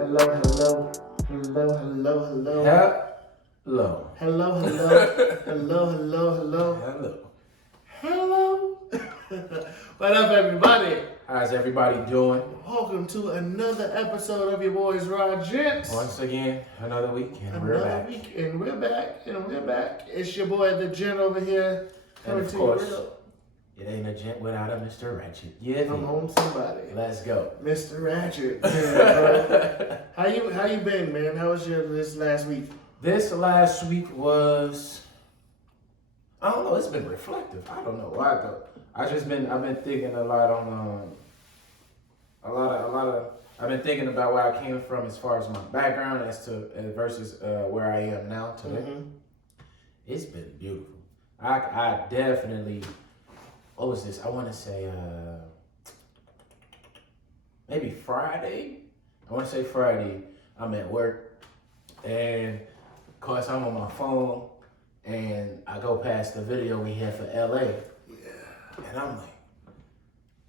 Hello, hello, hello, hello, hello. Hello. Hello, hello, hello, hello, hello. Hello. Hello. What up, everybody? How's everybody doing? Welcome to another episode of your boys RaGents. Once again, another week and we're Another back. week, and we're back, and we're back. It's your boy, the Gent over here. And Coming of to course, you real. it ain't a gent without a Mr. Ratchet. Yeah, I'm home somebody. let's go. Mr. Ratchet. Yeah, how you been, man? How was your this last week? This last week was, I don't know, it's been reflective. I don't know why though. I've been thinking a lot on, I've been thinking about where I came from as far as my background versus where I am now today. Mm-hmm. It's been beautiful. I definitely, what was this? I want to say maybe Friday. I want to say Friday. I'm at work, and of course I'm on my phone, and I go past the video we had for LA, and I'm like,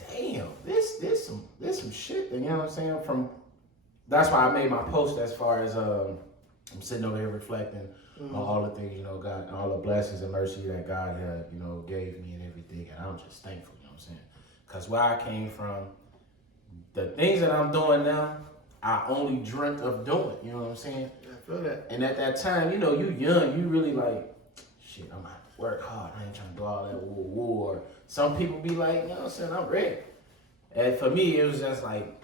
damn, this some shit. You know what I'm saying? That's why I made my post as far as I'm sitting over here reflecting on all the things, God, all the blessings and mercy that God had, gave me and everything, and I'm just thankful. You know what I'm saying? Because where I came from, the things that I'm doing now, I only dreamt of doing. You know what I'm saying? I feel that. And at that time, you young, you really like, shit, I'm gonna have to work hard. I ain't trying to do all that woo. Or some people be like, you know what I'm saying, I'm ready. And for me, it was just like,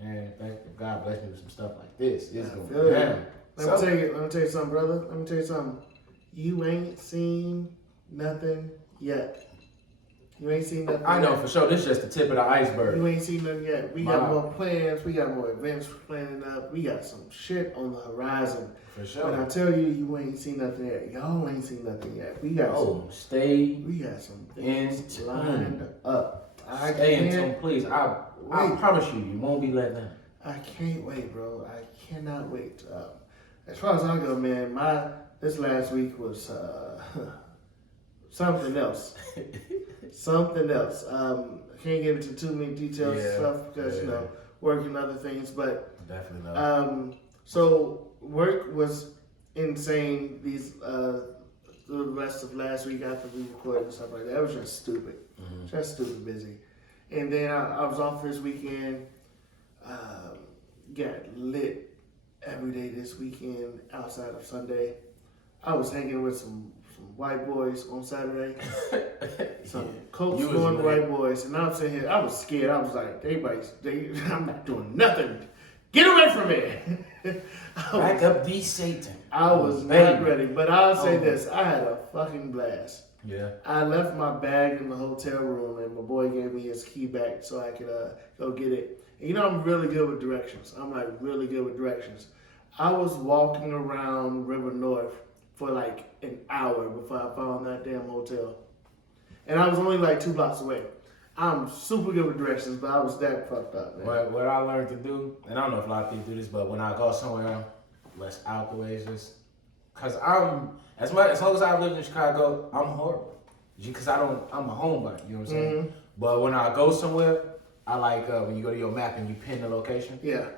man, God bless me with some stuff like this. It's going down. Let me tell you something, brother. Let me tell you something. You ain't seen nothing yet. You ain't seen nothing I know yet. for sure. This is just the tip of the iceberg. You ain't seen nothing yet. We got more plans. We got more events planning up. We got some shit on the horizon. For sure. When I tell you, you ain't seen nothing yet. Y'all ain't seen nothing yet. We got stay some things in lined up. Stay in tune, please. I promise you won't be let down. I can't wait, bro. I cannot wait. As far as I go, man, this last week was something else. Something else. I can't get into too many details and stuff because work and other things, but definitely not. So work was insane. The rest of last week after we recorded and stuff like that, it was just stupid, just stupid busy. And then I was off this weekend. Got lit every day this weekend outside of Sunday. I was hanging with some white boys on Saturday. Some coach going white boys. And I'm sitting here, I was scared. I was like, I'm not doing nothing. Get away from me. Back up these Satan. I was not ready. But I'll say this, I had a fucking blast. Yeah. I left my bag in the hotel room and my boy gave me his key back so I could go get it. And I'm really good with directions. I'm like really good with directions. I was walking around River North for like an hour before I found that damn hotel. And I was only like 2 blocks away. I'm super good with directions, but I was that fucked up, man. What I learned to do, and I don't know if a lot of people do this, but when I go somewhere less out the way, it's just, because as long as I've lived in Chicago, I'm horrible. Because I'm a homebody, you know what I'm saying? Mm-hmm. But when I go somewhere, I like when you go to your map and you pin the location. Yeah.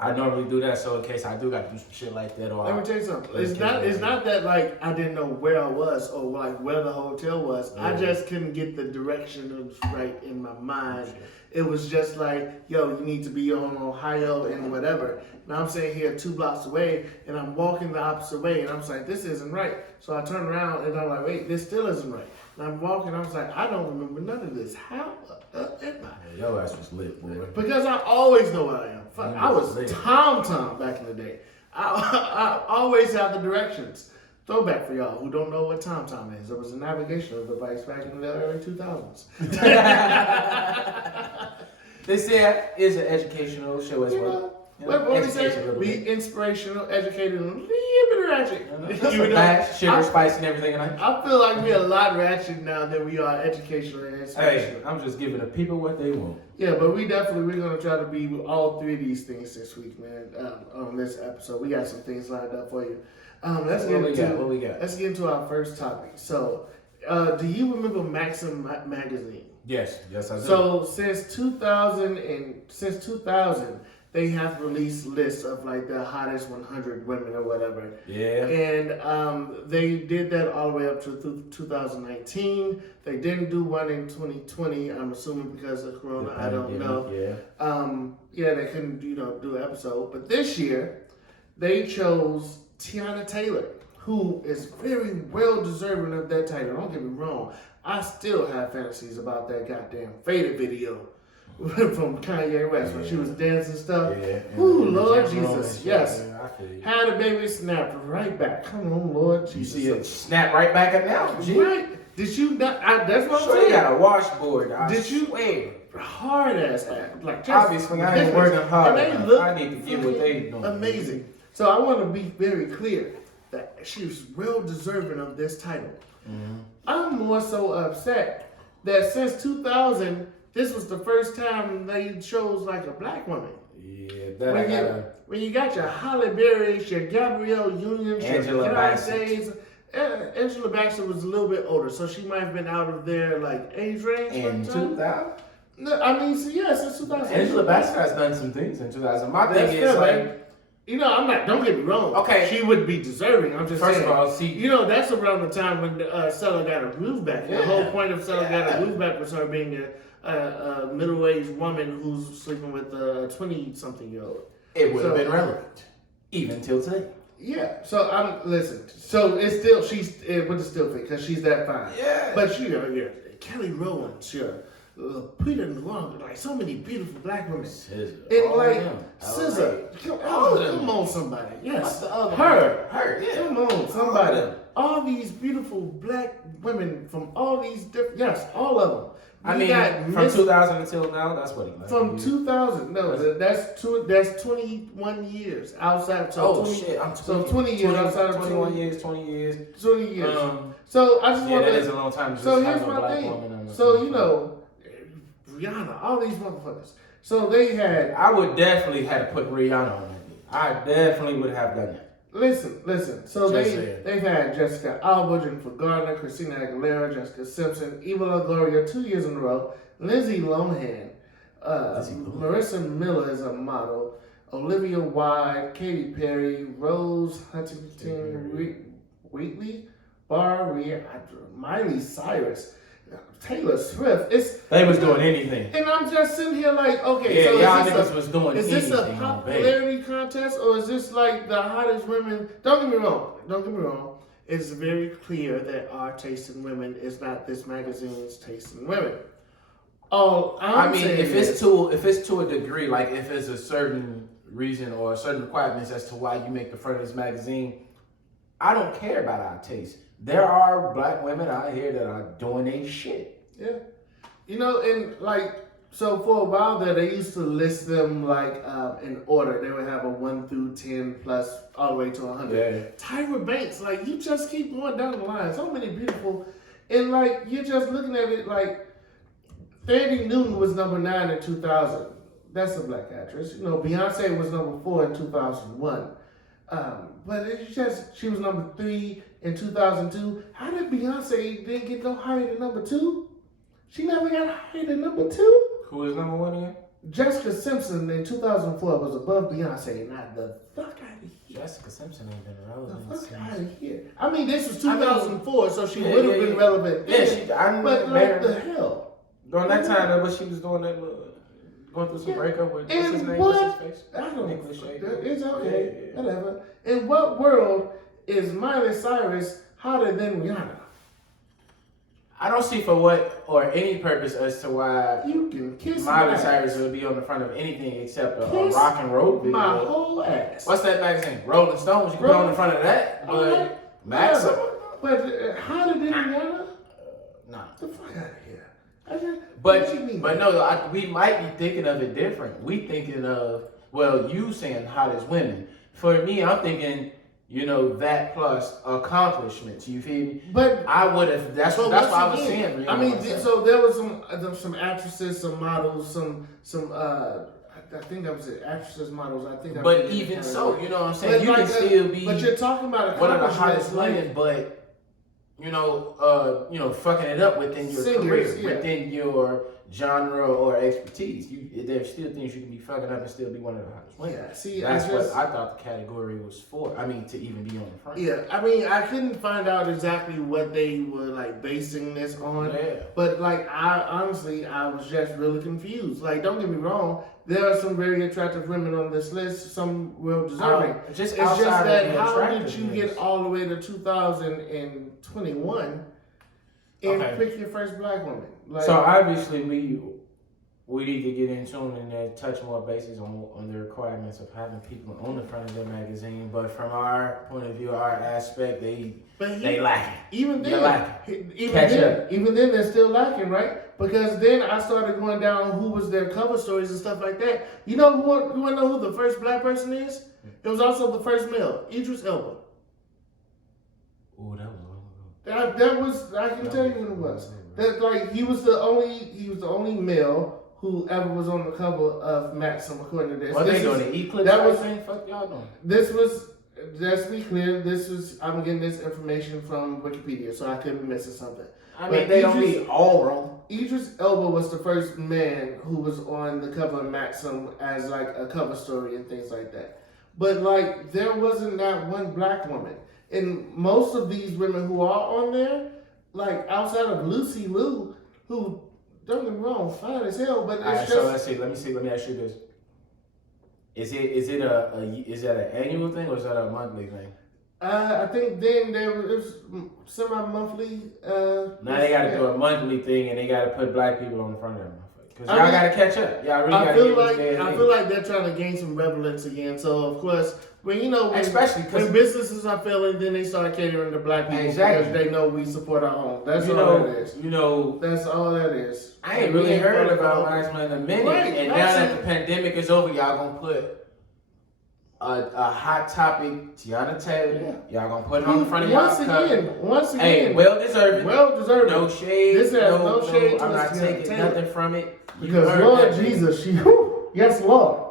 I normally do that, so in case I do got to do some shit like that, or let me tell you something. It's not that like I didn't know where I was or like where the hotel was. I just couldn't get the directions right in my mind. It was just like, yo, you need to be on Ohio and whatever. And I'm sitting here 2 blocks away, and I'm walking the opposite way, and I'm like, this isn't right. So I turn around and I'm like, wait, this still isn't right. And I'm walking, I was like, I don't remember none of this. How am I? Your ass was lit, boy. Because I always know where I am. I was Tom back in the day. I always have the directions. Throwback for y'all who don't know what Tom is. It was a navigational device back in the early 2000s. This here is an educational show as well. What we say? We inspirational, educated, and a little bit ratchet. Sugar, spice, and everything. I feel like we're a lot ratchet now than we are educational and inspirational. Hey, I'm just giving the people what they want. Yeah, but we're going to try to be all 3 of these things this week, man, on this episode. We got some things lined up for you. Let's get into our first topic. So, do you remember Maxim magazine? Yes, I do. So since 2000, they have released lists of like the hottest 100 women or whatever. Yeah. And they did that all the way up to 2019. They didn't do one in 2020. I'm assuming because of Corona. I don't know. Yeah. They couldn't do an episode. But this year, they chose Teyana Taylor, who is very well deserving of that title. Don't get me wrong. I still have fantasies about that goddamn Faded video from Kanye West when she was dancing stuff. Yeah. Ooh, Lord Jesus. Yes. Yeah, I feel you. Had a baby snapped right back. Come on, Lord Jesus. You see it snap right back at now, G. Right? Did you not? That's what I'm Sure, saying. you got a washboard. Did you? Swear. Hard ass act. Like just obviously, I ain't working hard and they enough. look I need to get what they doing. amazing. So I want to be very clear that she's well deserving of this title. Mm-hmm. I'm more so upset that since 2000, this was the first time they chose like a black woman. Yeah, when you got your Halle Berry's, your Gabrielle Union, Angela Bassett. Angela Bassett was a little bit older, so she might have been out of their like age range. In 2000? No, I mean, so yeah, since 2000. Angela Bassett has done some things in 2000. My thing is like, I'm not. Don't get me wrong. Okay, she would be deserving. I'm just saying. First of all, see, that's around the time when Stella got her groove back. Yeah. The whole point of Stella got her groove back was her being a middle-aged woman who's sleeping with a 20-something-year-old. It would have been relevant, even till today. Yeah. So listen. So it's still it would still fit because she's that fine. Yeah. But Kelly Rowland, Peter Noir, like so many beautiful black women. SZA. And like SZA. Come on, somebody. Yes. What's the other Her. Yeah. Come on, somebody. All these beautiful black women from all these different. Yes, all of them. From 2000 until now, that's what it was. From 2000, no, that's 21 years outside. So 20 years outside of 21 years, 20 years. 20 years. So I just want to. That is a long time. So here's my thing. So Rihanna, all these motherfuckers. So they had. I would definitely have to put Rihanna on that. I definitely would have done that. Listen. So they've had Jessica Alba, Jennifer Gardner, Christina Aguilera, Jessica Simpson, Eva Longoria 2 years in a row, Lindsay Lohan, Marissa Miller is a model, Olivia Wilde, Katy Perry, Rose Huntington Wheatley, Miley Cyrus, Taylor Swift. They was doing anything. And I'm just sitting here like, okay, yeah, so y'all niggas was doing anything. Is this a popularity contest or is this like the hottest women? Don't get me wrong. It's very clear that our taste in women is not this magazine's taste in women. If it's to a degree, like if it's a certain reason or certain requirements as to why you make the front of this magazine, I don't care about our taste. There are black women out here that are doing a shit. Yeah. And like, so for a while there, they used to list them like in order. They would have a 1 through 10 plus all the way to 100. Yeah. Tyra Banks, like you just keep going down the line. So many beautiful, and like you're just looking at it like Thandie Newton was number 9 in 2000. That's a black actress. Beyonce was number 4 in 2001. But it's just, she was number 3 in 2002. How did Beyonce didn't get no higher than number 2? She never got higher than number 2. Who is number 1 again? Jessica Simpson in 2004 was above Beyonce. Not the fuck out of here. Jessica Simpson ain't been relevant. The fuck out of here. This was 2004, so she would have been relevant then. But like the hell. During that time, that what she was doing, going through some breakup with, what's his name? What's his face? I don't know. It's okay. Yeah. Whatever. In what world is Miley Cyrus hotter than Rihanna? I don't see for what or any purpose as to why you can kiss Miley Cyrus would be on the front of anything except a rock and roll video. My whole ass. What's that magazine? Rolling Stones. You can be on the front of that. But Maxim. But hotter than Rihanna? Nah. The fuck out of here. But no, we might be thinking of it different. We thinking of, you saying hottest women. For me, I'm thinking, that plus accomplishments. You feel me? But I would have. That's what I was saying. So there was some actresses, some models, some. I think that was it. Actresses, models. I think. But even so, you know what I'm saying. You can still be. But you're talking about one of the hottest women, but. Fucking it up within your singers, career, within your, genre or expertise. There's still things you can be fucking up and still be one of the hottest women. Yeah, see, that's what I thought the category was for. I mean, to even be on the front. Yeah, I mean, I couldn't find out exactly what they were like basing this on. Yeah. But like, I was just really confused. Like, don't get me wrong, there are some very attractive women on this list, some well deserving. It's just outside that of how did you get all the way to 2021 and pick your first black woman? Like, so obviously we need to get in tune and touch more bases on the requirements of having people on the front of the magazine. But from our point of view, our aspect, they lacking. Even then, Even then, they're still lacking, right? Because then I started going down who was their cover stories and stuff like that. You want to know who the first black person is? It was also the first male, Idris Elba. Oh, that was long ago. That was, I can tell you what it was. That like he was the only male who ever was on the cover of Maxim, according to this. What they doing? The Eclipse? That was thing? Fuck y'all doing. This was. Let's be clear. I'm getting this information from Wikipedia, so I could be missing something. I mean, they don't be all wrong. Idris Elba was the first man who was on the cover of Maxim as like a cover story and things like that. But like, there wasn't that one black woman, and most of these women who are on there, like outside of Lucy Liu, who don't get me wrong, fine as hell, but it's so let's see. Let me ask you this: Is it an annual thing or is that a monthly thing? I think then it was semi-monthly. Now they got to do a monthly thing and they got to put black people on the front of them. Because y'all got to catch up. Y'all really got to get this day. I feel like they're trying to gain some relevance again. So of course, when businesses are failing, then they start catering to black people because they know we support our own. That's all that is. That's all that is. I ain't really heard about Maxim in a minute. Right, and now that the pandemic is over, y'all gonna put a hot topic, Teyana Taylor. Yeah. Y'all gonna put her on the front of y'all Once again. Hey, well deserved. No shade. This has no shade. I'm not taking nothing from it. Because Lord Jesus, yes, Lord.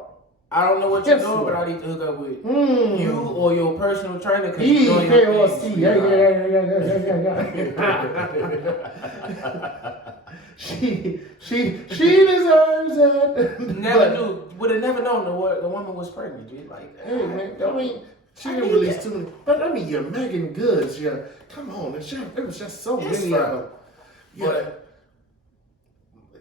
I don't know what you're doing, but I need to hook up with you or your personal trainer because you're doing your thing. Yeah. She deserves it. Would have never known the woman was pregnant, dude. Like, hey man, I mean, she didn't release too many. But I mean, your Megan Goods, come on, it was just so many of them. Yeah.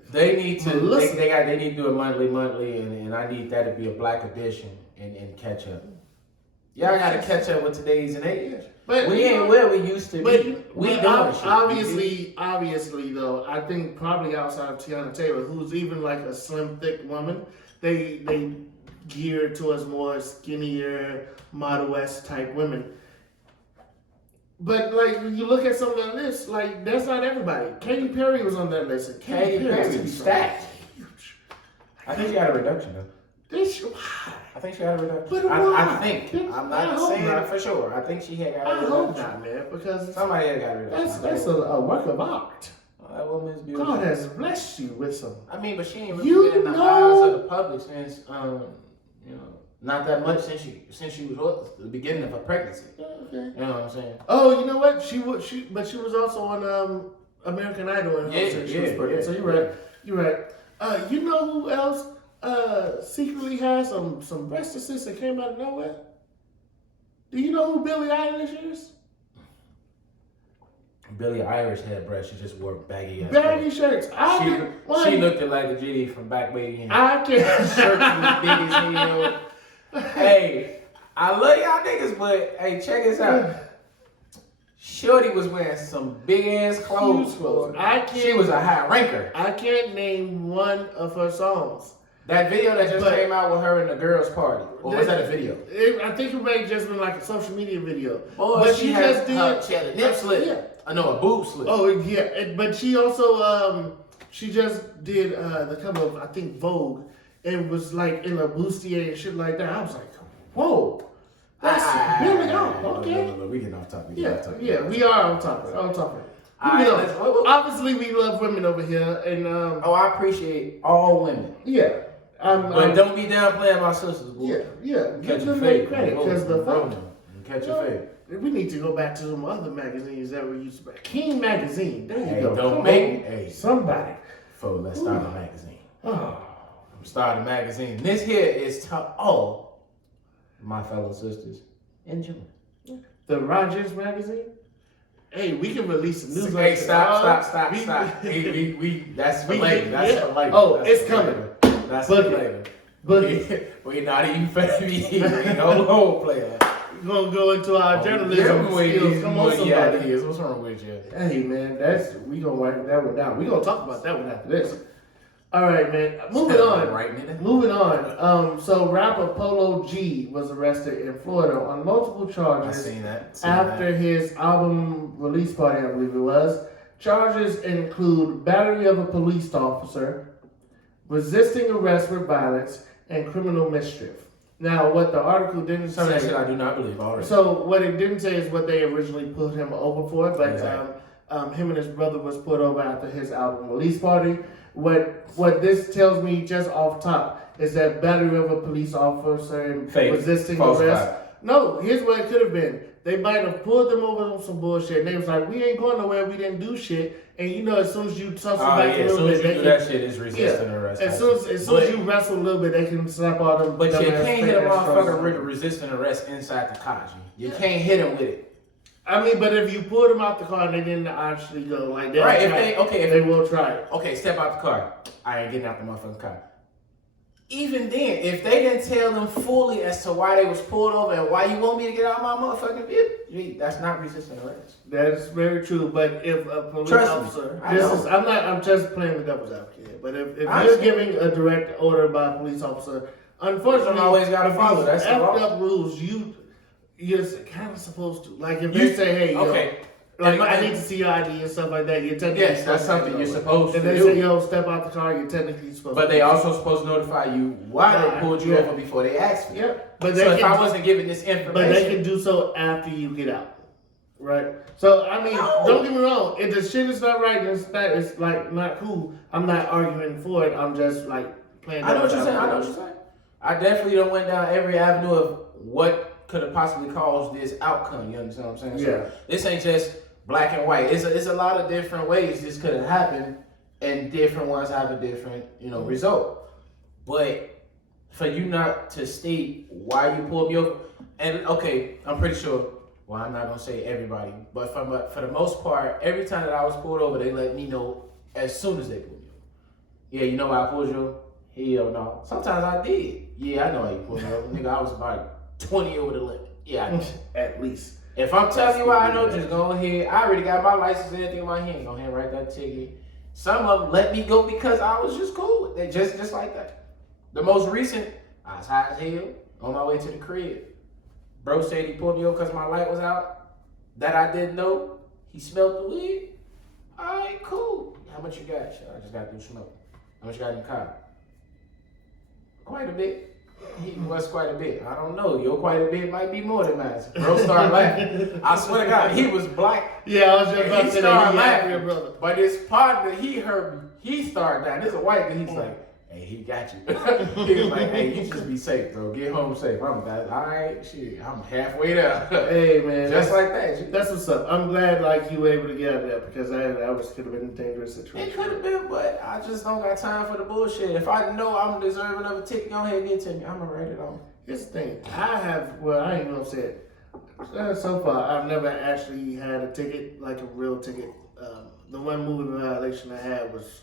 They need to they need to do a monthly, and I need that to be a black edition and catch up. Y'all got to catch up with today's and age. But we ain't where we used to be. We doing shit. Obviously, though, I think probably outside of Teyana Taylor, who's even like a slim, thick woman, they geared towards more skinnier, Model S type women. But like when you look at some of that list, like that's not everybody. Katy Perry was on that list. Katy Perry stacked. I think she got a reduction though. I think she got a reduction. But I think. I'm not saying it for sure. I think she had got a reduction. I hope not, man, because somebody had got a reduction. That's a work of art. That woman's beautiful. God has blessed you with some. I mean, but she ain't really been in the eyes of the public since not that much since she was the beginning of her pregnancy. Okay. You know what I'm saying? Oh, you know what? She was also on American Idol and she was pregnant. So you're right. You know who else secretly has some breast assists that came out of nowhere? Do you know who Billie Eilish is? Billie Eilish had breasts. She just wore baggy shirts. She looked like a G from back way. I can't. Shirt was big as hell. Hey, I love y'all niggas, but hey, check this out. Shorty was wearing some big ass clothes. She was a high ranker. I can't name one of her songs. That video that just came out with her in the girls' party. Or was that a video? I think it may have just been like a social media video. But she had a nip slip. Yeah. I know, a boob slip. Oh yeah, but she also she just did the cover of I think Vogue. And was like in a bustier and shit like that. I was like, whoa, that's really off. Okay. No, we getting off topic. We are on topic. Obviously, we love women over here, and I appreciate all women. Yeah. But don't be downplaying my sisters, boy. Yeah. Give them their credit because catch your fade. We need to go back to some other magazines that we used to buy. King Magazine. There you go. Don't make me. Somebody. for let's start a magazine. Oh. I'm starting a magazine. This here is to all my fellow sisters and gentlemen. The RaGents magazine? Hey, we can release a newsletter. Hey, stop. We that's for later. That's for later. Oh, That's it's for coming. Later. That's for later. But we're not even finna be here. No role player. we're gonna go into our journalism skills. Come on, somebody. Ideas. What's wrong with you? Hey man, we gonna write that one down. We gonna talk about that one after this. All right, man. Moving on. So rapper Polo G was arrested in Florida on multiple charges. I seen that. After his album release party, I believe it was. Charges include battery of a police officer, resisting arrest with violence, and criminal mischief. Now, what the article didn't Some of that say. shit I do not believe already. So what it didn't say is what they originally put him over for, but Exactly. him and his brother was put over after his album release party. What this tells me just off top is that battery of a police officer and resisting arrest. No, here's what it could have been. They might have pulled them over on some bullshit. And they was like, we ain't going nowhere. We didn't do shit. And you know, as soon as you tussle back a little bit, as soon as you do that shit, it's resisting arrest. As soon as you wrestle a little bit, they can slap all them. But you can't hit a motherfucker with resisting arrest inside the car. You can't hit him with it. I mean, but if you pulled them out the car and they didn't actually go like that, right? If they will try it. Okay, step out the car. I ain't getting out the motherfucking car. Even then, if they didn't tell them fully as to why they was pulled over and why you want me to get out of my motherfucking vehicle, that's not resisting arrest. That's very true. But if a police officer, I'm just playing the devil's advocate here. But if you're giving a direct order by a police officer, unfortunately, you always gotta follow. That's the law. Up rules. You're kind of supposed to. Like if they say, hey, okay. Like, I need to see your ID and stuff like that. You're technically that's something you're supposed to do. And they say, yo, step out the car, you're technically supposed to. But they also supposed to notify you why they pulled you over before they asked you. Yep. But so if I wasn't given this information. But they can do so after you get out. Right? So, I mean, don't get me wrong. If the shit is not right, it's like not cool. I'm not arguing for it. I'm just like playing. I know what you're saying. I definitely done went down every avenue of what could have possibly caused this outcome. You understand what I'm saying? Yeah. So this ain't just black and white. It's a lot of different ways this could have happened, and different ones have a different, result. But for you not to state why you pulled me over, and okay, I'm pretty sure. Well, I'm not gonna say everybody, but for the most part, every time that I was pulled over, they let me know as soon as they pulled me over. Yeah, you know why I pulled you over? Hell no. Sometimes I did. Yeah, I know how you pulled me over. Nigga, I was about 20 over the limit. Yeah, I know. At least. If I'm telling you why I know, just go ahead. I already got my license and everything in my hand. Go ahead and write that ticket. Some of them let me go because I was just cool with it. Just like that. The most recent, I was high as hell on my way to the crib. Bro said he pulled me over because my light was out. That I didn't know. He smelled the weed. All right, cool. How much you got? I just got through smoke. How much you got in the car? Quite a bit. He was quite a bit. I don't know. Your quite a bit might be more than mine. Bro started laughing. I swear to God, he was black. Yeah, I was just about to say that. He laughing, your brother. But his partner, he heard me. He started laughing. This is a white guy. He's like, hey, he got you. He was like, hey, you just be safe, bro. Get home safe. I'm like, all right, shit. I'm halfway there. Hey, man. Just like that. That's what's up. I'm glad like you were able to get out of there because that could have been a dangerous situation. It could have been, but I just don't got time for the bullshit. If I know I'm deserving of a ticket, go ahead and get it to me. I'm going to write it on. Here's the thing. I ain't gonna say it. So far, I've never actually had a ticket, like a real ticket. The one moving violation I had was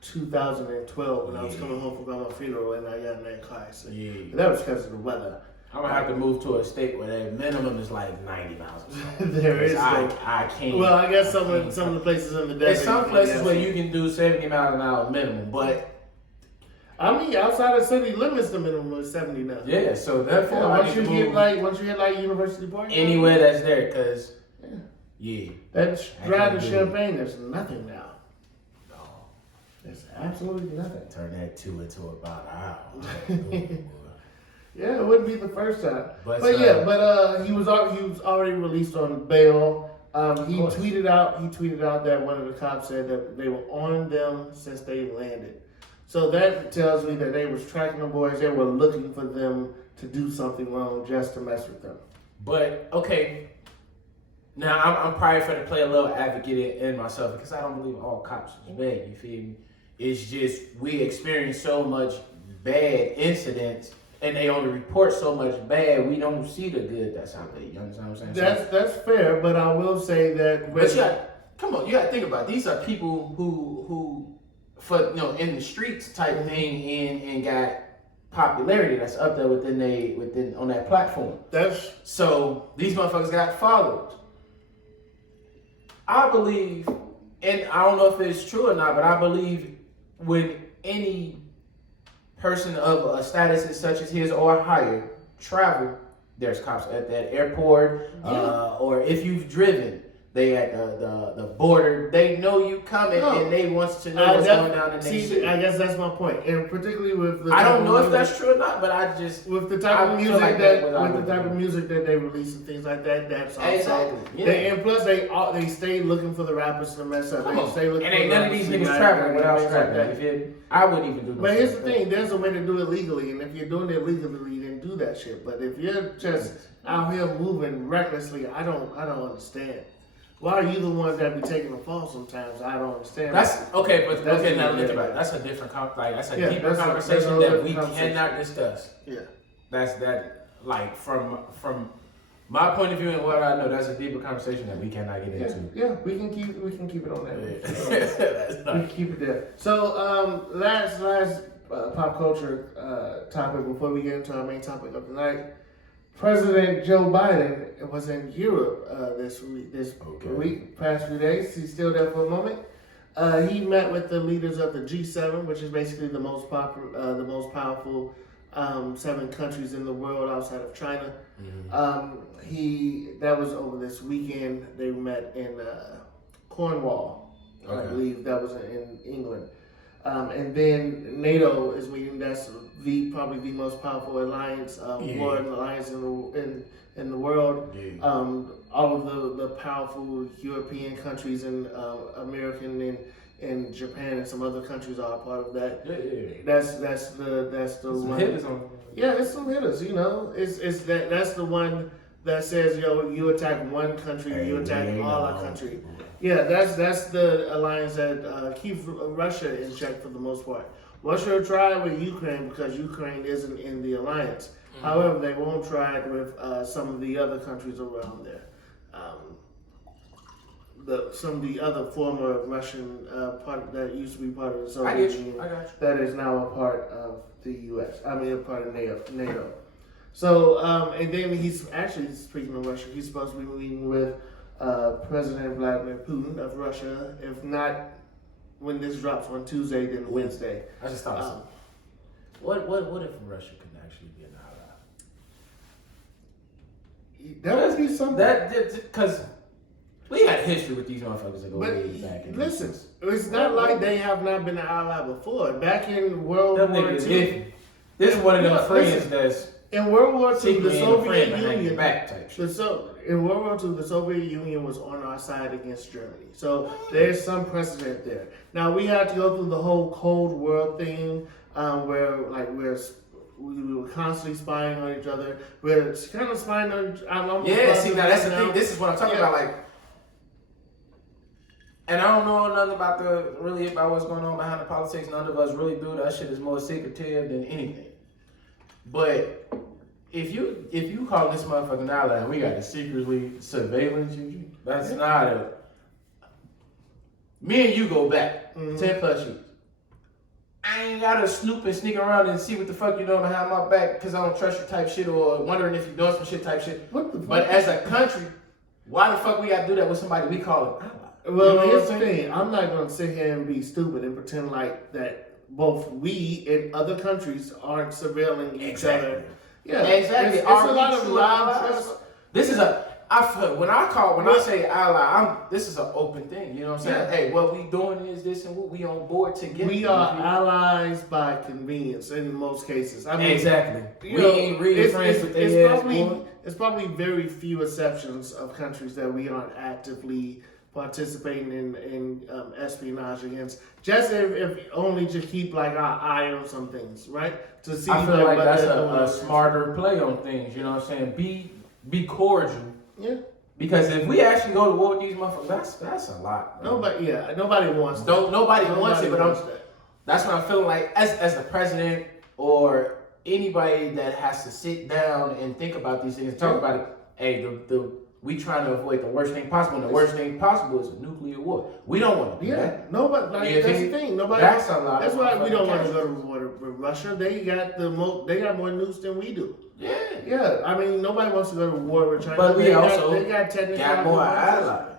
2012 when I was coming home from my funeral and I got in that car accident. Yeah. That was because of the weather. I'm gonna have to move to a state where the minimum is like 90 miles. There is. I can't. Well, I guess some of the places in the desert. There's some places where you can do 70 miles an hour minimum, but I mean, outside of city limits, the minimum is 70 now. Yeah, so therefore, once you hit like University Park, anywhere that's there, cause that drive to Champaign, there's nothing now. No, there's absolutely nothing. Turn that 2 into about an hour. Yeah, it wouldn't be the first time. But he was already released on bail. He tweeted out that one of the cops said that they were on them since they landed. So that tells me that they was tracking the boys. They were looking for them to do something wrong just to mess with them. But okay, Now, I'm probably going to play a little advocate in myself because I don't believe all cops is bad, you feel me? It's just we experience so much bad incidents and they only report so much bad, we don't see the good that's out there. You understand what I'm saying? That's fair, but I will say that... But you got to think about it. These are people who for, in the streets type thing and got popularity that's up there within on that platform. So these motherfuckers got followed. I believe, and I don't know if it's true or not, but I believe when any person of a status such as his or higher travel, there's cops at that airport, or if you've driven, they at the border, they know you coming and they wants to know what's going down in their city. I guess that's my point, and particularly with the I don't know if that's true or not, but I just with the type of music that they release and things like that. That's also exactly. And plus they stay looking for the rappers to mess up. They stay looking and ain't none of these niggas traveling without scrapping. I wouldn't even do that. But here's the thing: there's a way to do it legally, and if you're doing it legally, then do that shit. But if you're just out here moving recklessly, I don't understand. Why are you the ones that be taking the fall sometimes? I don't understand. That's okay, but now think about it. That's a different that's a deeper conversation that we cannot discuss. Yeah. That's like from my point of view and what I know, that's a deeper conversation that we cannot get into. Yeah, we can keep it on there. We can keep it there. So last pop culture topic before we get into our main topic of the night. President Joe Biden was in Europe this past few days. He's still there for a moment. He met with the leaders of the G7, which is basically the most powerful 7 countries in the world outside of China. Mm-hmm. That was over this weekend. They met in Cornwall, I believe that was in England. And then NATO is meeting. That's probably the most powerful alliance, war alliance in the world. All of the powerful European countries and American and Japan and some other countries are a part of that. That's the one. Hitters on. Yeah, it's some hitters. That's the one that says, you attack one country, you attack all our country. Yeah, that's the alliance that keeps Russia in check for the most part. Russia tried with Ukraine because Ukraine isn't in the alliance. Mm-hmm. However, they won't try it with some of the other countries around there. Some of the other former Russian part that used to be part of the Soviet Union that is now a part of the U.S. I mean, a part of NATO. So, and then he's actually, speaking of Russia, he's supposed to be meeting with President Vladimir Putin of Russia. If not, when this drops on Tuesday, then Wednesday. I just thought something. What if Russia could actually be an ally? That would be something. Because we had history with these motherfuckers that go way back. Listen, it's not like they have not been an ally before. Back in World War II. This is one of them friends that's... In World War II, the Soviet Union, in World War II, the Soviet Union was on our side against Germany. So there's some precedent there. Now we had to go through the whole Cold War thing, where we were constantly spying on each other. We're kind of spying on. Now that's the thing. This is what I'm talking about. Like, and I don't know nothing about what's going on behind the politics. None of us really do. That shit is more secretive than anything. But if you call this motherfucking ally and we got to secretly surveillance you, that's not a... Me and you go back 10 plus years. I ain't got to snoop and sneak around and see what the fuck you doing behind my back because I don't trust you type shit or wondering if you're doing some shit type shit. But as a country, why the fuck we got to do that with somebody we call an ally? Well, here's the thing. I'm not going to sit here and be stupid and pretend like that both we and other countries aren't surveilling each other. Yeah, exactly. It's a lot of lies. This is when I say ally, this is an open thing. You know what I'm saying? Yeah. Hey, what we doing is this, and what we on board together. We are allies by convenience in most cases. I mean, exactly. We ain't really friends with it's probably very few exceptions of countries that we aren't actively participating in espionage against, just if only to keep like our eye on some things, right? To see. I feel like that's a smarter play on things. You know what I'm saying? Be cordial. Yeah. Because if we actually go to war with these motherfuckers, that's a lot. Bro. Nobody wants that. Nobody wants it, but that. That's what I'm feeling like as the president or anybody that has to sit down and think about these things and talk about it. Hey, we trying to avoid the worst thing possible, and the worst thing possible is a nuclear war. We don't want to do that. Nobody. That's the thing. Nobody. That's a lot. That's why we don't want to go to war with Russia. They got more nukes than we do. Yeah. I mean, nobody wants to go to war with China. But they got got more allies.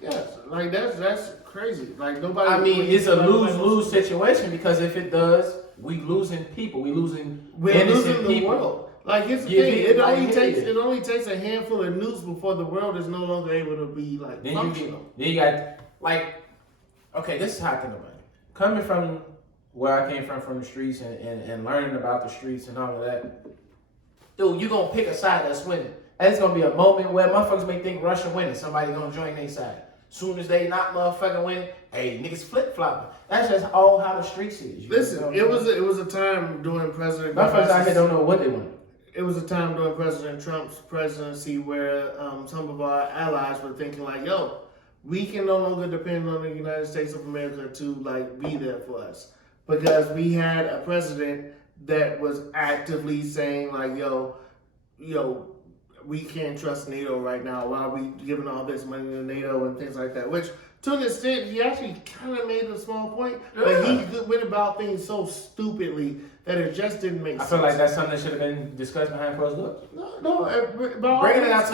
Yes, like that's crazy. Like nobody. I mean, it's a lose-lose situation because if it does, we losing people. We're losing the people. world. Like here's the thing. It only takes a handful of nukes before the world is no longer able to be like functional. Then you got okay, this is how I think about it. Coming from where I came from the streets and learning about the streets and all of that, dude, you gonna pick a side that's winning. And it's gonna be a moment where motherfuckers may think Russia winning. Somebody gonna join their side. Soon as they not motherfucking winning, hey, niggas flip flopping. That's just all how the streets is. Listen, it was a time during President. Motherfuckers out here don't know what they want. It was a time during President Trump's presidency where some of our allies were thinking like, yo, we can no longer depend on the United States of America to like be there for us. Because we had a president that was actively saying like, yo, we can't trust NATO right now. Why are we giving all this money to NATO and things like that? Which, to an extent, he actually kind of made a small point. But he went about things so stupidly that it just didn't make sense. I feel like that's something that should have been discussed behind closed doors. No. Bringing it out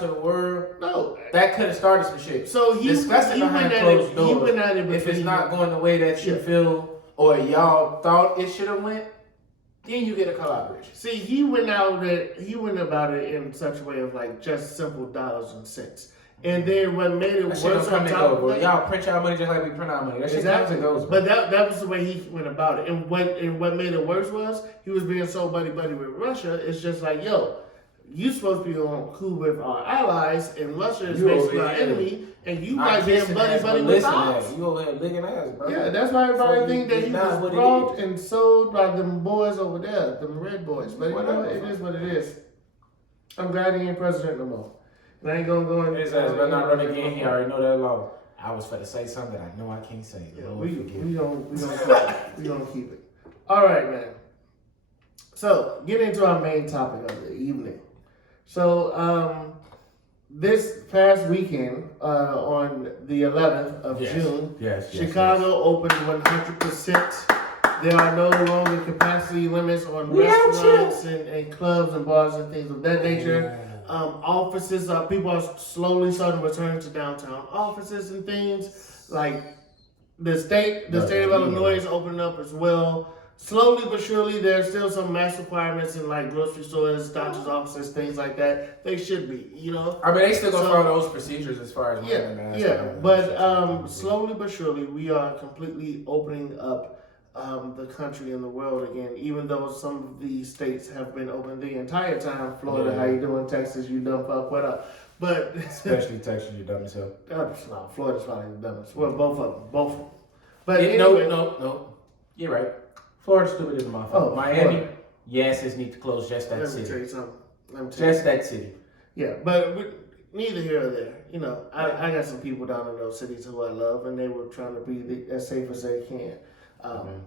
to the world. No, that could have started some shit. So he discussing behind closed doors. He went at it if it's not going the way that you feel or y'all thought it should have went, then you get a collaboration. See, he went about it in such a way of like just simple dollars and cents. And then what made it worse on top of that, y'all print y'all money just like we print our money. That shit comes and goes. But that was the way he went about it. And what made it worse was he was being so buddy with Russia. It's just like, yo, you supposed to be on cool with our allies, and Russia is basically our enemy, and you like being buddy with us. You over here licking ass, bro. Yeah, that's why everybody think that he was brought and sold by them boys over there, them red boys. But you know, it is what it is. I'm glad he ain't president no more. And I ain't gonna go in his ass better not run again. He already know that law. I was finna say something that I know I can't say. Yeah, we gonna keep it. All right, man. So, get into our main topic of the evening. So, this past weekend, on the 11th of June, Chicago opened 100%. There are no longer capacity limits on restaurants and clubs and bars and things of that nature. Offices, people are slowly starting to return to downtown offices and things. Like the state of Illinois is opening up as well. Slowly but surely, there's still some mask requirements in like grocery stores, doctor's offices, things like that. They should be, you know. I mean, they still gonna follow those procedures as far as but slowly but surely, we are completely opening up the country and the world again. Even though some of these states have been open the entire time. Florida, how you doing? Texas, you dumb fuck. What up? But especially Texas, you dumb as hell. No, Florida's probably the dumbest. Well, both of them. But no. You're right. Florida's stupid as a motherfucker. Oh, Miami, Florida. Yes, it needs to close just that city. Let me tell you something. Just that city. Yeah, but neither here or there. You know, I got some people down in those cities who I love, and they were trying to be as safe as they can.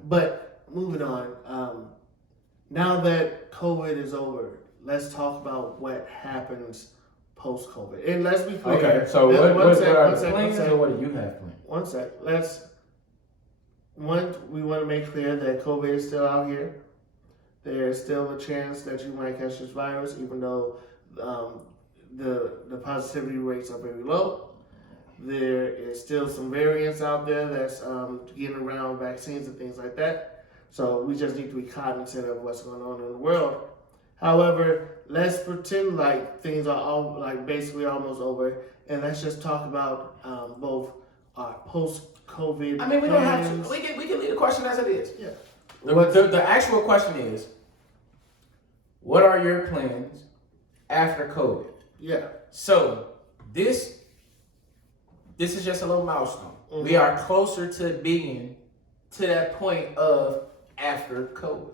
But moving on, now that COVID is over, let's talk about what happens post-COVID. And let's be clear. Okay, so what are the plans or what do you have planned? One sec. We want to make clear that COVID is still out here. There's still a chance that you might catch this virus, even though the positivity rates are very low. There is still some variants out there that's getting around vaccines and things like that. So we just need to be cognizant of what's going on in the world. However, let's pretend like things are all like basically almost over, and let's just talk about both our post-COVID. I mean, we don't have to. We can leave the question as it is. Yeah. The actual question is, what are your plans after COVID? Yeah. So this is just a little milestone. Mm-hmm. We are closer to being to that point of after COVID.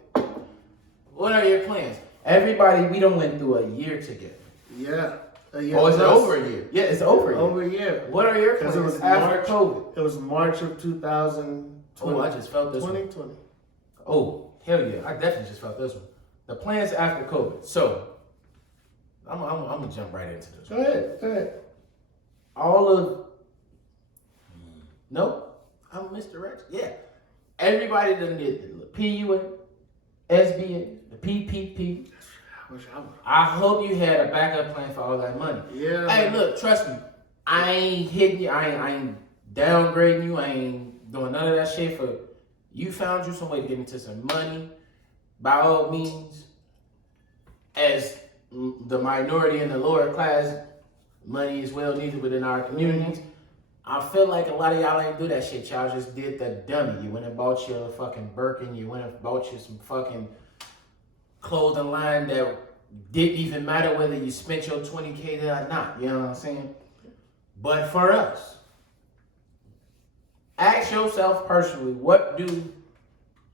What are your plans? Everybody, we done went through a year together. Yeah. A year Oh, is it plus. over a year? Yeah, it's over a year. Over a year. What are your plans It was after March, COVID? It was March of 2020. Oh, I just felt this one. 2020. Oh, hell yeah. I definitely just felt this one. The plans after COVID. So, I'm going to jump right into this. Go ahead. All of... Nope. I'm Mr. Rex. Yeah. Everybody done did the PUA, SBA, the PPP. I hope you had a backup plan for all that money. Yeah. Hey, look, trust me. I ain't hitting you. I ain't downgrading you. I ain't doing none of that shit for... You found you some way to get into some money. By all means, as the minority in the lower class, money is well needed within our communities. I feel like a lot of y'all ain't do that shit. Y'all just did the dummy. You went and bought your fucking Birkin. You went and bought you some fucking clothing line that didn't even matter whether you spent your 20K there or not. You know what I'm saying? But for us, ask yourself personally, what do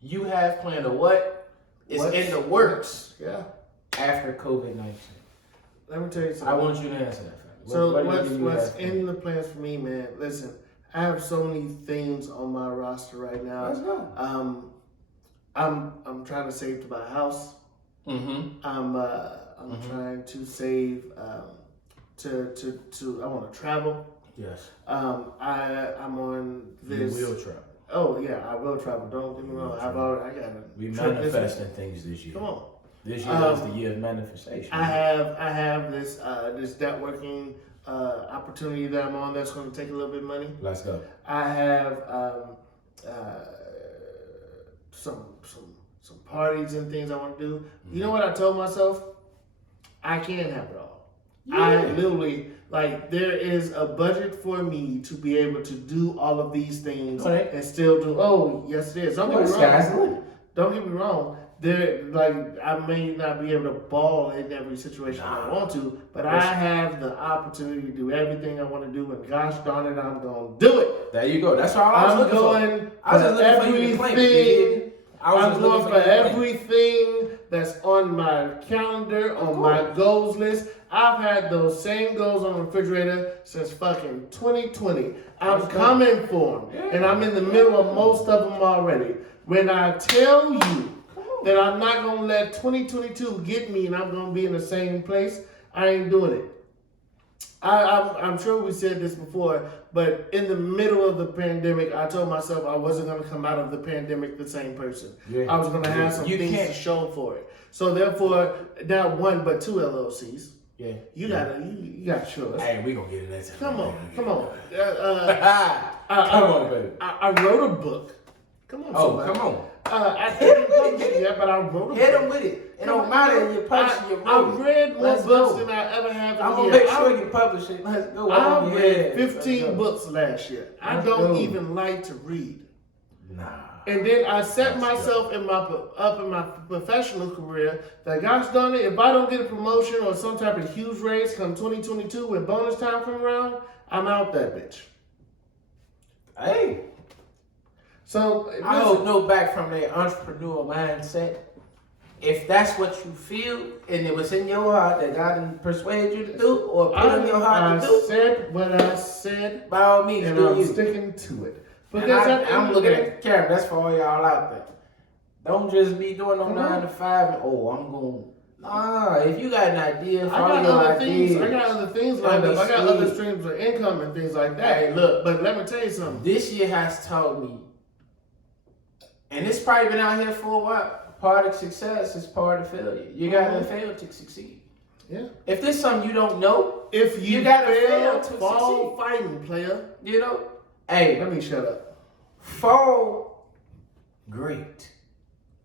you have planned, or what is in the works after COVID-19? Let me tell you something. I want you to answer that. So what's in the plans for me, man? Listen, I have so many things on my roster right now. Let's go. I'm trying to save to buy a house. Mm-hmm. I'm trying to save to I want to travel. Yes. I'm on this. You will travel. Oh yeah, I will travel. Don't get me wrong. I got to. We manifesting things this year. Come on. This year is the year of manifestation. I have this networking opportunity that I'm on that's going to take a little bit of money. Let's go. I have some parties and things I want to do. Mm-hmm. You know what I told myself? I can't have it all. Yeah. I literally, there is a budget for me to be able to do all of these things and still do. Oh, yes, it is. Don't get me wrong. Don't get me wrong. I may not be able to ball in every situation I want to, but I have the opportunity to do everything I want to do, and gosh darn it, I'm going to do it. There you go. That's all I was looking for. I was just looking for everything. I'm going for everything that's on my calendar, on my goals list. I've had those same goals on the refrigerator since fucking 2020. I'm coming for them, and I'm in the middle of most of them already. When I tell you that I'm not going to let 2022 get me and I'm going to be in the same place, I ain't doing it. I'm sure we said this before, but in the middle of the pandemic, I told myself I wasn't going to come out of the pandemic the same person. Yeah. I was going to have some things to show for it. So therefore, not one but two LLCs. Yeah, you gotta show us. Hey, we gonna get it that time. Come on. Come on, baby. I wrote a book. Come on. Come on. I didn't publish it yet, but I wrote a book. Hit them with it. It don't matter if you publish it. I've read more books than I ever have in a year. I'm gonna make sure you publish it. Let's go. I read 15 books last year. I don't even like to read. Nah. And then I set myself up in my professional career that, gosh darn it, if I don't get a promotion or some type of huge raise come 2022 when bonus time come around, I'm out that bitch. Hey. So I don't know back from their entrepreneurial mindset. If that's what you feel and it was in your heart that God persuaded you to do or put in your heart to do. I said what I said. By all means, and I'm sticking to it. Because I'm looking at the camera. That's for all y'all out there. Don't just be doing no 9 to 5 and I'm going. Nah, if you got an idea, follow your idea. I got other things lined up. I got other streams of income and things like that. Hey, look, but let me tell you something. This year has taught me, and it's probably been out here for a while. Part of success is part of failure. You gotta fail to succeed. Yeah. If there's something you don't know, if you gotta fail to succeed. Fighting, player. You know. Hey, let me shut up. Fall great.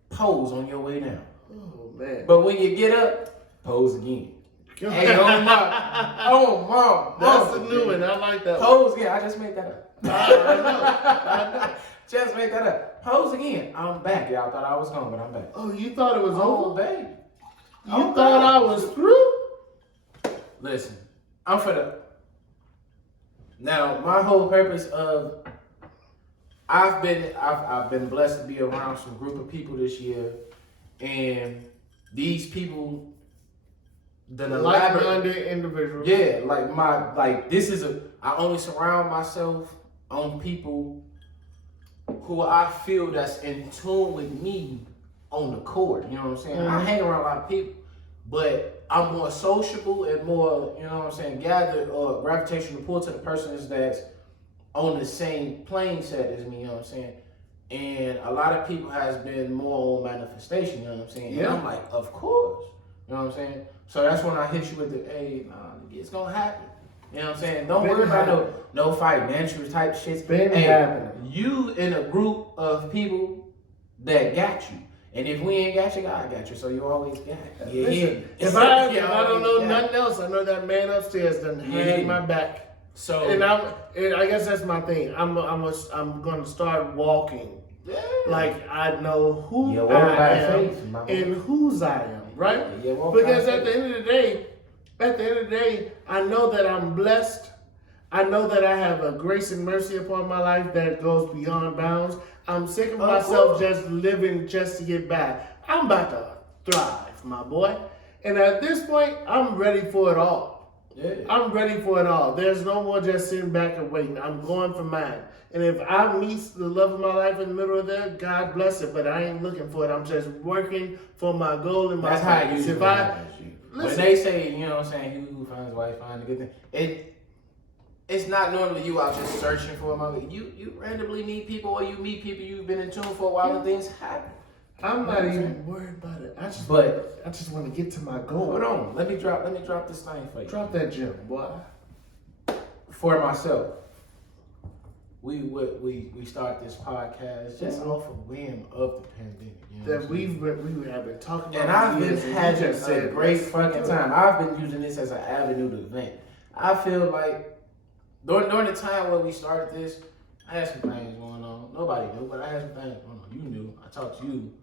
Pose on your way down. Oh man. But when you get up, pose again. Hey, mom. That's the new one. I like that. Pose again. I just made that up. I know. Just made that up. Pose again. I'm back. Y'all thought I was gone, but I'm back. Oh, you thought it was over? Baby. You thought I was through? Listen, I'm for the... Now, my whole purpose of... I've been blessed to be around some group of people this year, and these people the elaborate like-minded individual. Yeah, I only surround myself on people who I feel that's in tune with me on the court. You know what I'm saying? I hang around a lot of people, but I'm more sociable and more, you know what I'm saying, gathered or gravitational pull to the persons that's on the same plane set as me, you know what I'm saying? And a lot of people has been more on manifestation, you know what I'm saying? Yeah. And I'm like, of course. You know what I'm saying? So that's when I hit you with the, hey, it's gonna happen. You know what I'm saying? Don't worry about no financial type shit. Hey, happening. You in a group of people that got you. And if we ain't got you, God got you. So you always got you. Yeah. Listen, if I don't know nothing else, I know that man upstairs done had my back. So and I guess that's my thing. I'm gonna start walking. Yeah. Like I know who I am and whose I am, right? Because at the end of the day, I know that I'm blessed. I know that I have a grace and mercy upon my life that goes beyond bounds. I'm sick of myself just living just to get by. I'm about to thrive, my boy. And at this point, I'm ready for it all. Yeah. I'm ready for it all. There's no more just sitting back and waiting. I'm going for mine. And if I meet the love of my life in the middle of there, God bless it. But I ain't looking for it. I'm just working for my goal and my That's how it usually happens. When they say, you know what I'm saying, he who finds a wife finds a good thing. It's not normally you out just searching for a mother. You randomly meet people or you meet people you've been in tune for a while and things happen. I'm not even worried about it. I just want to get to my goal. Hold on. Let me drop this thing for you. Drop that gem, boy. For myself. We start this podcast just off of whim of the pandemic. You know that we have been talking about. And I've been having a great fucking time. I've been using this as an avenue to vent. I feel like during the time where we started this, I had some things going on. Nobody knew, but I had some things going on. You knew. I talked to you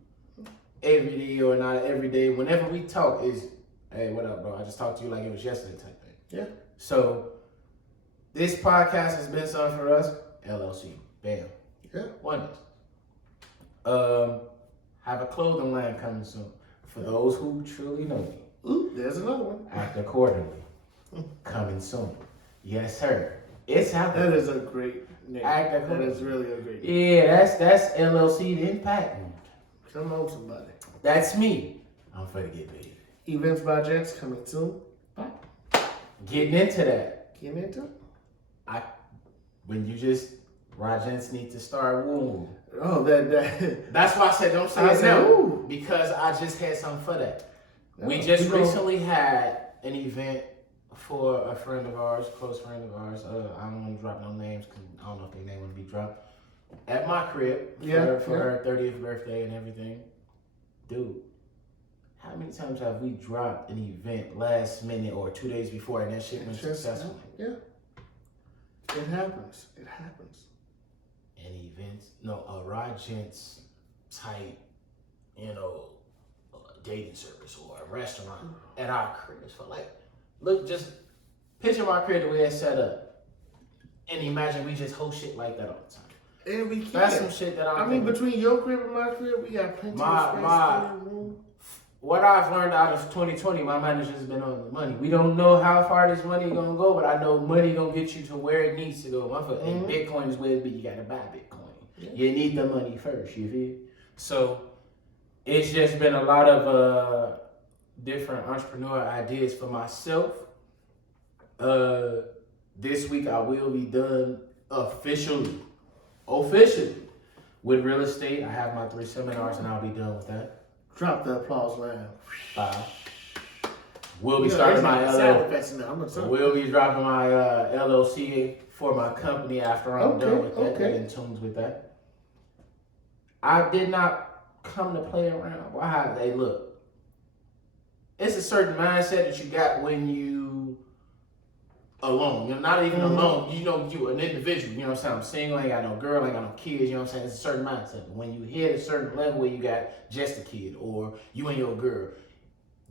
every day or not every day. Whenever we talk is, hey, what up, bro? I just talked to you like it was yesterday type thing. Yeah. So this podcast has been something for us. LLC. Bam. Yeah. Oneness. Have a clothing line coming soon. For those who truly know me. Ooh, there's another one. Act accordingly. Coming soon. Yes, sir. It's out there. That is a great name. That is really a great name. Yeah, that's LLC the Impact. Come on, somebody. That's me. I'm for to get paid. Events by Gents coming soon. Getting into that. Getting into it? When you just RaGents need to start woo. Oh, that's why I said don't say it now. Because I just had something for that. No, we just recently had an event for a friend of ours, close friend of ours. I don't want to drop no names because I don't know if their name would be dropped. At my crib for her 30th birthday and everything. Dude, how many times have we dropped an event last minute or 2 days before and that shit went successful? Yeah. It happens. It happens. And events, a RaGents type, dating service or a restaurant at our cribs for look, just picture my crib the way it's set up, and imagine we just host shit like that all the time. And we can't. That's some shit that I mean, between your crib and my crib, we got plenty of space in the room. What I've learned out of 2020, my manager's been on the money. We don't know how far this money gonna go, but I know money gonna get you to where it needs to go. And Bitcoin is where it be. You gotta buy Bitcoin. Yeah. You need the money first. You feel? So it's just been a lot of different entrepreneur ideas for myself. This week I will be done officially with real estate. I have my 3 seminars and I'll be done with that. Drop the applause line. We'll be starting my LLC. We'll be dropping my LLC for my company after I'm done with that. Okay. In tunes with that. I did not come to play around. Why? Hey, look. It's a certain mindset that you got when you alone. You're not even alone. You an individual. You know what I'm saying? I'm single, ain't got no girl, ain't got no kids. You know what I'm saying? It's a certain mindset. But when you hit a certain level where you got just a kid or you and your girl,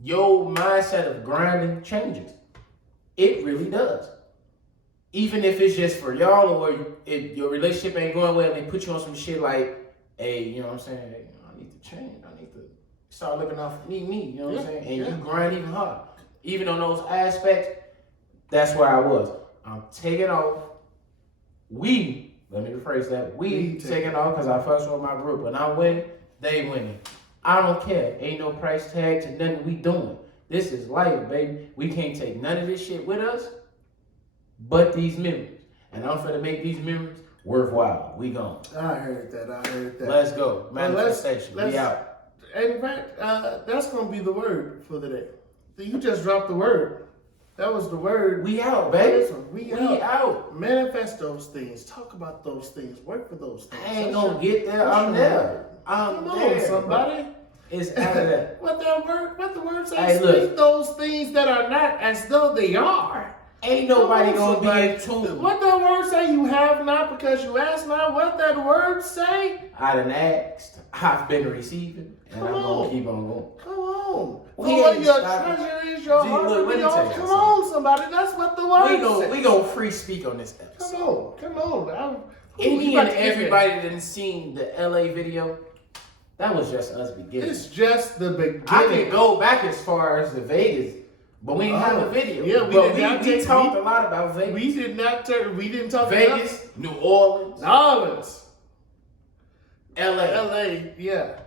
your mindset of grinding changes. It really does. Even if it's just for y'all or your relationship ain't going well and they put you on some shit like, hey, you know what I'm saying? I need to change. I need to start looking out for me, you know what I'm saying? And you grind even harder. even on those aspects, that's where I was. I'm taking off. Let me rephrase that. We taking off because I fucks with my group. When I win, they winning. I don't care. Ain't no price tag to nothing we doing. This is life, baby. We can't take none of this shit with us but these memories. And I'm finna make these memories worthwhile. We gone. I heard that. Let's go. Manifestation. We out. In fact, that's gonna be the word for the day. You just dropped the word. That was the word. We out, baby. We out. Manifest those things. Talk about those things. Work for those things. I ain't gonna get there. I'm there. Come on, somebody. It's out of that. What the word says? Hey, speak those things that are not as though they are. Ain't nobody gonna be in tune. What that word say? You have not because you ask not. What that word say? I done asked. I've been receiving, and I'm gonna keep on going. Come on. We what ain't your stopping. treasure is your heart. Look, let me tell you Come something. on, somebody. That's what the word says. We gonna free speak on this episode. Come on. Any and everybody that done seen the LA video, that was just us beginning. It's just the beginning. I can go back as far as the Vegas, but we didn't have a video. Yeah, we talked a lot about Vegas. We didn't talk Vegas, enough. New Orleans, LA, yeah.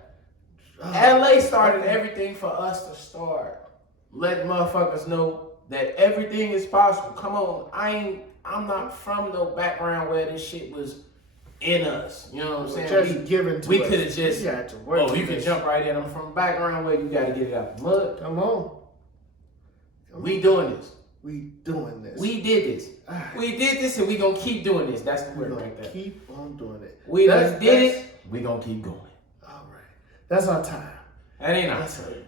LA started everything for us to start. Let motherfuckers know that everything is possible. Come on, I'm not from no background where this shit was in us. You know what I'm saying? Just given to us. We could have just. You had to work. You can jump right in. I'm from a background where you got to get it out the mud. Come on. We doing this. We doing this. We did this. We did this, and we gonna keep doing this. That's the word right there. Keep on doing it. We did it. We gonna keep going. All right. That's our time. That ain't our time.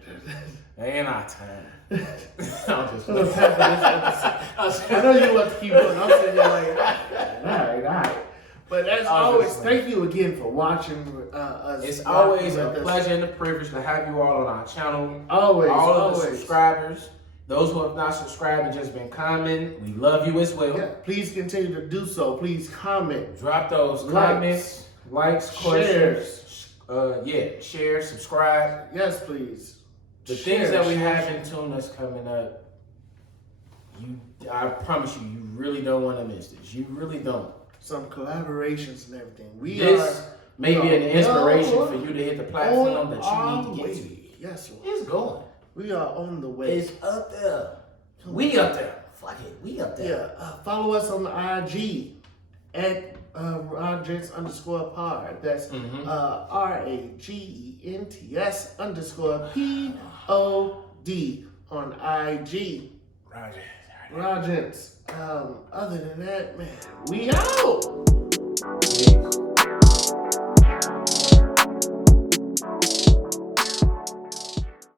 That ain't our time. I'm just That's our time for this episode. I know you want to keep going. I'm sitting there like, all right. But as always, thank you again for watching us. It's always a pleasure and a privilege to have you all on our channel. Always. All of the subscribers. Those who have not subscribed and just been commenting, we love you as well. Yeah, please continue to do so. Please comment. Drop those comments, likes, questions. Share, subscribe. Yes, please. The things that we have in tune that's coming up, I promise you, you really don't want to miss this. You really don't. Some collaborations and everything. This may be an inspiration for you to hit the platform that you need to get to. Yes, Lord. It's going. We are on the way. It's up there. We up there. Fuck it. We up there. Yeah. Follow us on the IG at RaGents_pod. That's RaGents_POD on IG. RaGents. Other than that, man, we out.